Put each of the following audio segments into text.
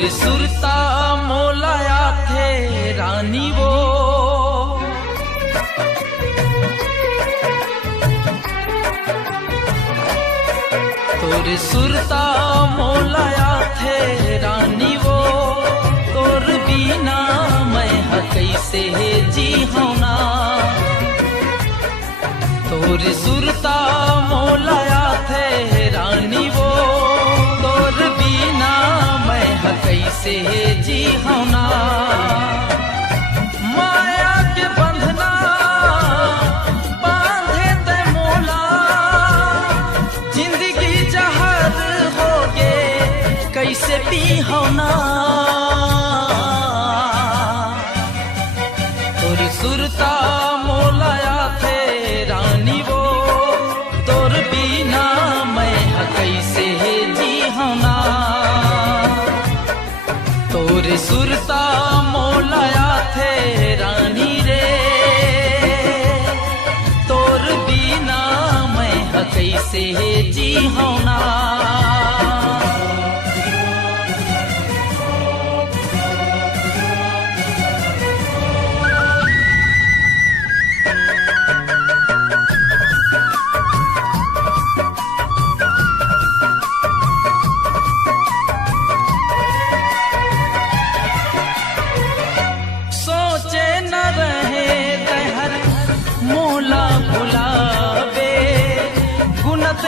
तोर सुरता मोलाया थे रानी वो, तोर सुरता मोलाया थे रानी वो, तोर बिना मैं कैसे जी होना। तोर सुरता मोलाया थे रानी वो, तोर बिना मैं कैसे जी होना। माया के बंधना बांधे ते मोला, जिंदगी जहर हो गे कैसे पी होना। तोर सुरता मोलाया थे रानी वो, तोर बिना मैं कैसे जी होना। तोर सुरता मोलाया थे रानी रे, तोर बिना मैं कैसे जी होना।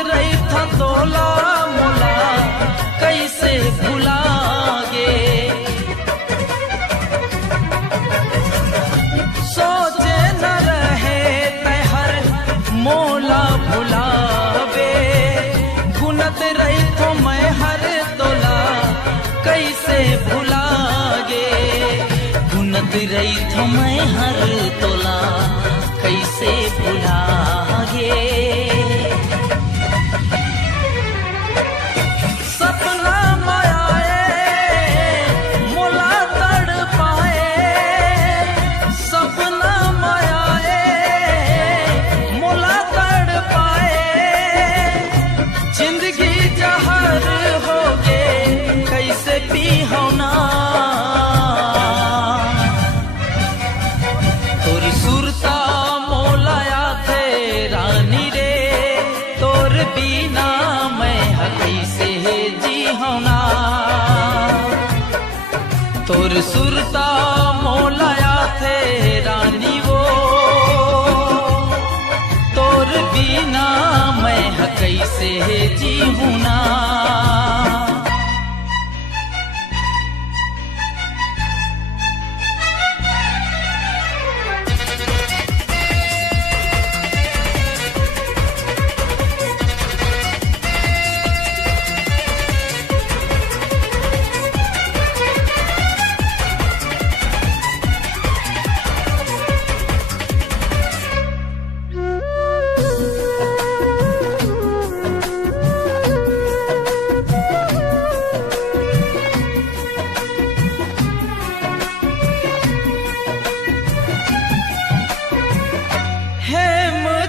रही था तोला मोला कैसे भुलागे। सोचे न रहे तहर मोला भुलावे, गुनत रही तो मैं हर तोला कैसे भुलागे। गुनत रही तो मैं हर तोला कैसे भुलागे। तोर सुरता मोलाया थे रानी रे, तोर बिना मैं कैसे जी होना। तोर सुरता मोलाया थे रानी वो, तोर बिना मैं कैसे जी होना।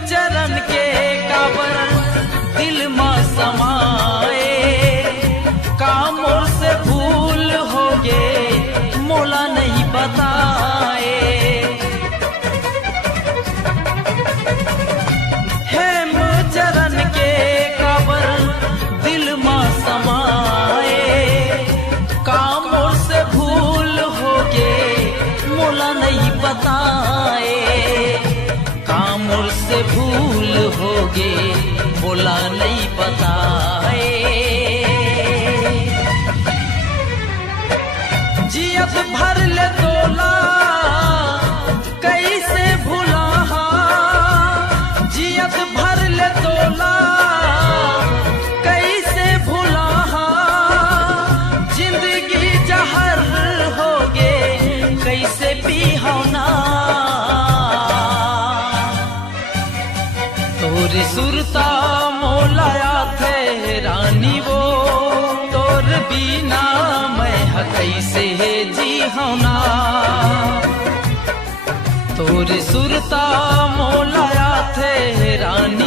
चरण के काबर दिल में समाए, कामों से भूल हो गे मोला नहीं बताए। हेम चरण के काबर दिल में समाए, कामों से भूल हो गे मोला नहीं बताए। कामों से भूल होगे बोला नहीं बताए। जियत भर ले तोला कैसे भुला, जियत भर ले तोला कैसे भुला। जिंदगी जहर होगे कैसे पी होना। तोर सुरता मोलाया थे रानी वो, तोर बिना मैं कैसे जी होना। तोर सुरता मोलाया थे रानी